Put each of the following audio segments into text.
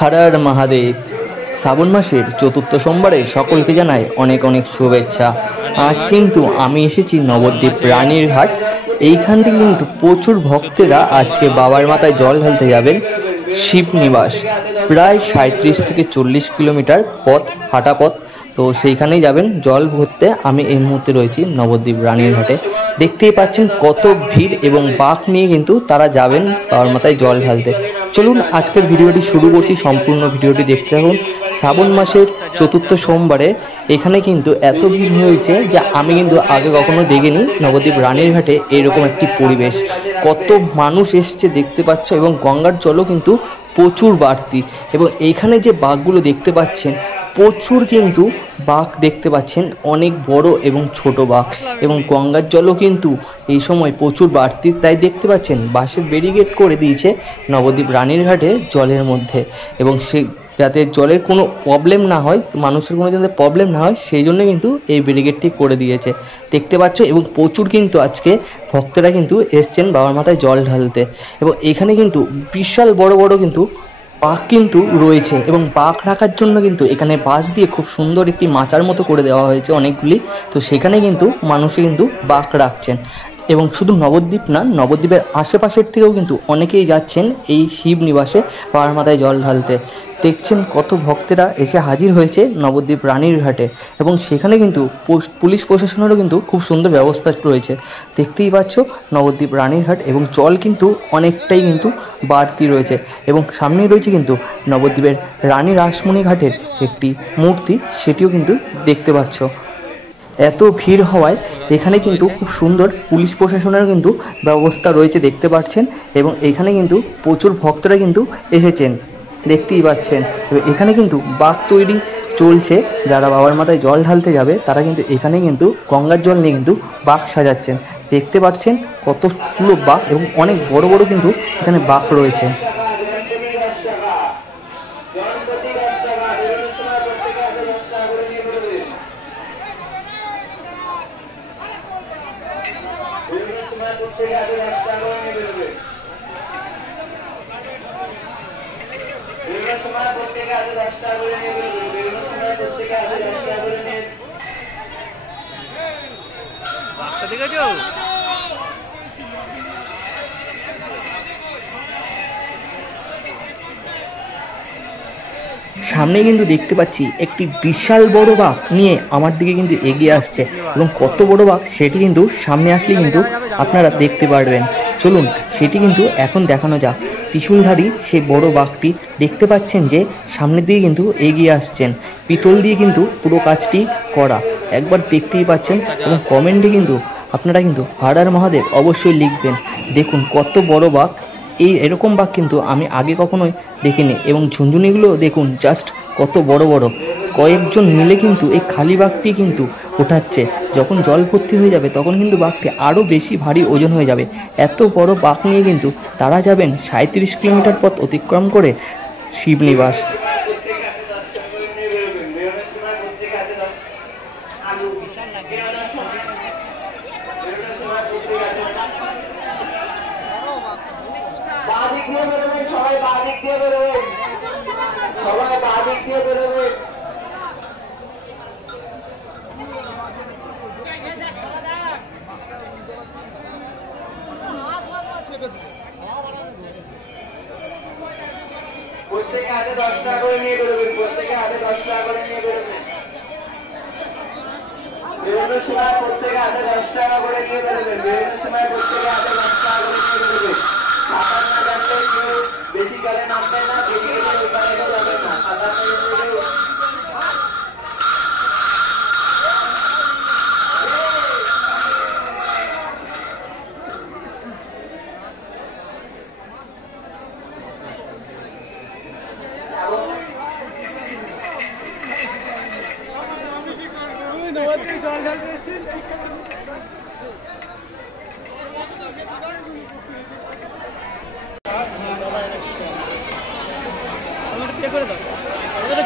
हर हर महादेव। শ্রাবণ মাসের চতুর্থ সোমবারে সকলকে জানাই অনেক অনেক শুভেচ্ছা। আজ কিন্তু আমি এসেছি নবদ্বীপ রানীরহাট। এইখান থেকে কিন্তু প্রচুর ভক্তেরা আজকে বাবার মাথায় জল ঢালতে যাবেন। শিবনিবাস প্রায় ৩৭ থেকে ৪০ কিলোমিটার পথ, হাঁটা পথ। তো সেইখানেই যাবেন জল ভরতে। আমি এই মুহূর্তে রয়েছি নবদ্বীপ রানীরহাটে। দেখতেই পাচ্ছেন কত ভিড় এবং বাঁক নিয়ে কিন্তু তারা যাবেন বাবার মাথায় জল ঢালতে। চলুন আজকের ভিডিওটি শুরু করছি, সম্পূর্ণ ভিডিওটি দেখতে থাকুন। শ্রাবণ মাসের চতুর্থ সোমবারে এখানে কিন্তু এত ভিড় হয়েছে যে আমি কিন্তু আগে কখনো দেখিনি নবদ্বীপ রানীরহাটে এরকম একটি পরিবেশ। কত মানুষ এসছে দেখতে পাচ্ছ, এবং গঙ্গার জলও কিন্তু প্রচুর বাড়তি। এবং এইখানে যে বাঘগুলো দেখতে পাচ্ছেন, প্রচুর কিন্তু বাঘ দেখতে পাচ্ছেন, অনেক বড় এবং ছোট বাঘ। এবং গঙ্গার জলও কিন্তু এই সময় প্রচুর বাড়তি, তাই দেখতে পাচ্ছেন বাঁশের ব্যারিকেড করে দিয়েছে নবদ্বীপ রানীরহাটে জলের মধ্যে। এবং সে যাতে জলের কোনো প্রবলেম না হয়, মানুষের কোনো যাতে প্রবলেম না হয়, সেই জন্য কিন্তু এই ব্যারিকেডটি করে দিয়েছে দেখতে পাচ্ছ। এবং প্রচুর কিন্তু আজকে ভক্তরা কিন্তু এসছেন বাবার মাথায় জল ঢালতে। এবং এখানে কিন্তু বিশাল বড় বড় কিন্তু বাঁক কিন্তু রয়েছে, এবং বাঁক রাখার জন্য কিন্তু এখানে বাঁশ দিয়ে খুব সুন্দর একটি মাচার মতো করে দেওয়া হয়েছে অনেকগুলি। তো সেখানে কিন্তু মানুষে কিন্তু বাঁক রাখছেন। এবং শুধু নবদ্বীপ না, নবদ্বীপের আশেপাশের থেকেও কিন্তু অনেকেই যাচ্ছেন এই শিবনিবাসে বাবার মাথায় জল ঢালতে। দেখছেন কত ভক্তেরা এসে হাজির হয়েছে নবদ্বীপ রানীরহাটে। এবং সেখানে কিন্তু পুলিশ প্রশাসনেরও কিন্তু খুব সুন্দর ব্যবস্থা রয়েছে দেখতেই পাচ্ছ নবদ্বীপ রানীরহাট। এবং জল কিন্তু অনেকটাই কিন্তু বাড়তি রয়েছে। এবং সামনেই রয়েছে কিন্তু নবদ্বীপের রানী রাসমণি ঘাটের একটি মূর্তি, সেটিও কিন্তু দেখতে পাচ্ছ। এত ভিড় হওয়ায় এখানে কিন্তু খুব সুন্দর পুলিশ প্রশাসনের কিন্তু ব্যবস্থা রয়েছে দেখতে পাচ্ছেন। এবং এখানে কিন্তু প্রচুর ভক্তরা কিন্তু এসেছেন দেখতেই পাচ্ছেন। এখানে কিন্তু বাঁক তৈরি চলছে। যারা বাবার মাথায় জল ঢালতে যাবে তারা কিন্তু এখানে কিন্তু গঙ্গার জল নিয়ে কিন্তু বাঁক সাজাচ্ছেন দেখতে পাচ্ছেন। কতগুলো বাঁক এবং অনেক বড় বড় কিন্তু এখানে বাঁক রয়েছে। সামনে কিন্তু দেখতে পাচ্ছি একটি বিশাল বড় বাঘ নিয়ে আমার দিকে কিন্তু এগিয়ে আসছে। এবং কত বড় বাঘ সেটি কিন্তু সামনে আসলে কিন্তু আপনারা দেখতে পারবেন। চলুন সেটি কিন্তু এখন দেখানো যাক। ত্রিশূলধারী সেই বড় বাঘটি দেখতে পাচ্ছেন যে সামনের দিকে কিন্তু এগিয়ে আসছেন। পিতল দিয়ে কিন্তু পুরো কাজটি করা, একবার দেখতেই পাচ্ছেন। এবং কমেন্টে কিন্তু আপনারা কিন্তু হর হর মহাদেব অবশ্যই লিখবেন। দেখুন কত বড় বাঘ। এরকম বাঘ কিন্তু আমি আগে কখনোই দেখিনি। এবং ঝুনঝুনিগুলো দেখুন জাস্ট কত বড় বড়। কয়েকজন মিলে কিন্তু এই খালি বাঘটি কিন্তু ওঠাচ্ছে। যখন জল ভর্তি হয়ে যাবে তখন কিন্তু বাঘটি আরও বেশি ভারী ওজন হয়ে যাবে। এত বড় বাঘ নিয়ে কিন্তু তারা যাবেন ৩৭ কিলোমিটার পথ অতিক্রম করে শিবনিবাস। প্রত্যেকে হাতে ১০ টাকা করে নিয়ে বেরোবেন, প্রত্যেকে হাতে ১০ টাকা করে নিয়ে বেরোবেন। বেরোনোর সময় প্রত্যেকে হাতে 10 টাকা করে নিয়ে বেরোবেন। বেরোনোর সময় প্রত্যেকে হাতে 10 টাকা করে নিয়ে বেরোবেন। সাঁতার না জানলে কেউ বেশি জলে নামবেন না, বেরিয়ে গেলে ওই পারে যাবেন না। সাঁতার না জানলে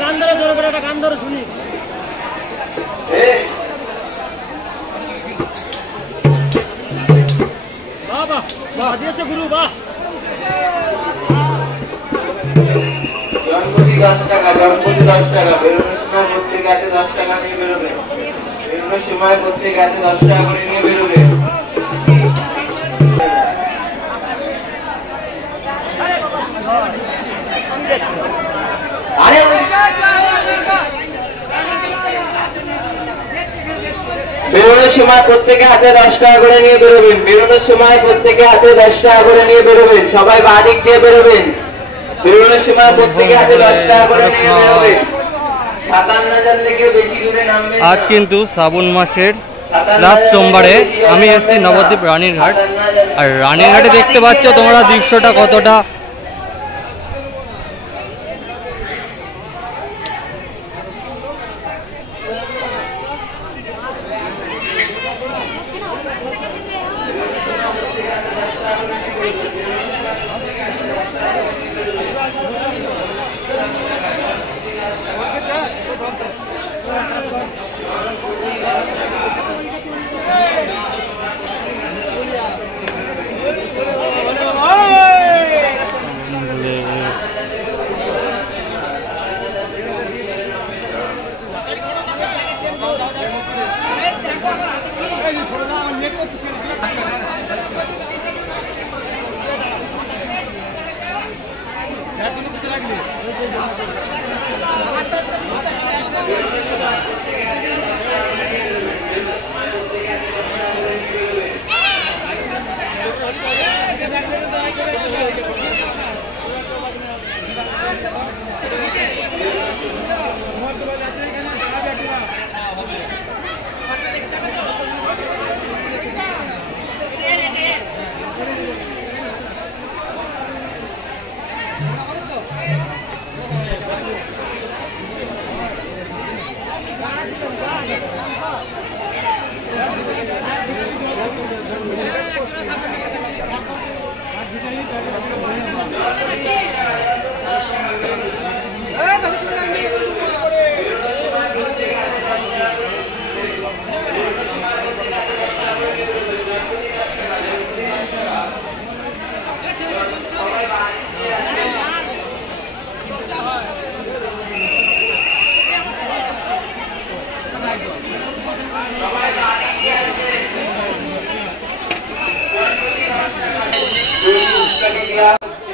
গান ধরো, জোরে করে একটা গান ধরো শুনি। বাহ বাহ বাহ দিয়েছে গুরু, বাহ। 10 টাকা, জনপ্রতি 10 টাকা, বেরোনোর সময় প্রত্যেকে হাতে 10 টাকা নিয়ে বেরোবেন। বেরোনোর সময় প্রত্যেকে হাতে 10 টাকা করে নিয়ে বেরোবেন। বেরোনোর সময় প্রত্যেকে হাতে 10 টাকা করে নিয়ে বেরোবেন। বেরোনোর সময় প্রত্যেকে হাতে 10 টাকা করে নিয়ে বেরোবেন। সবাই বাঁ দিক দিয়ে বেরোবেন। বেরোনোর সময় প্রত্যেকে হাতে 10 টাকা করে নিয়ে বেরোবেন। 57 থেকে বেশি দূরে নামবেন। আজ কিন্তু শ্রাবণ মাসের লাস্ট সোমবারে আমি এসেছি নবদ্বীপ রানীরহাট। আর রানীরহাটে দেখতে পাচ্ছ তোমরা দৃশ্যটা কতটা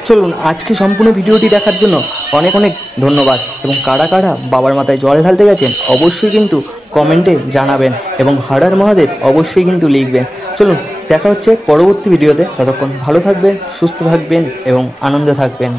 চলুন আজকে সম্পূর্ণ ভিডিওটি দেখার জন্য অনেক অনেক ধন্যবাদ। এবং কারা কারা বাবার মাথায় জল ঢালতে গেছেন অবশ্যই কিন্তু কমেন্টে জানাবেন এবং হর হর মহাদেব অবশ্যই কিন্তু লিখবেন। চলুন দেখা হচ্ছে পরবর্তী ভিডিওতে। ততক্ষণ ভালো থাকবেন, সুস্থ থাকবেন এবং আনন্দে থাকবেন।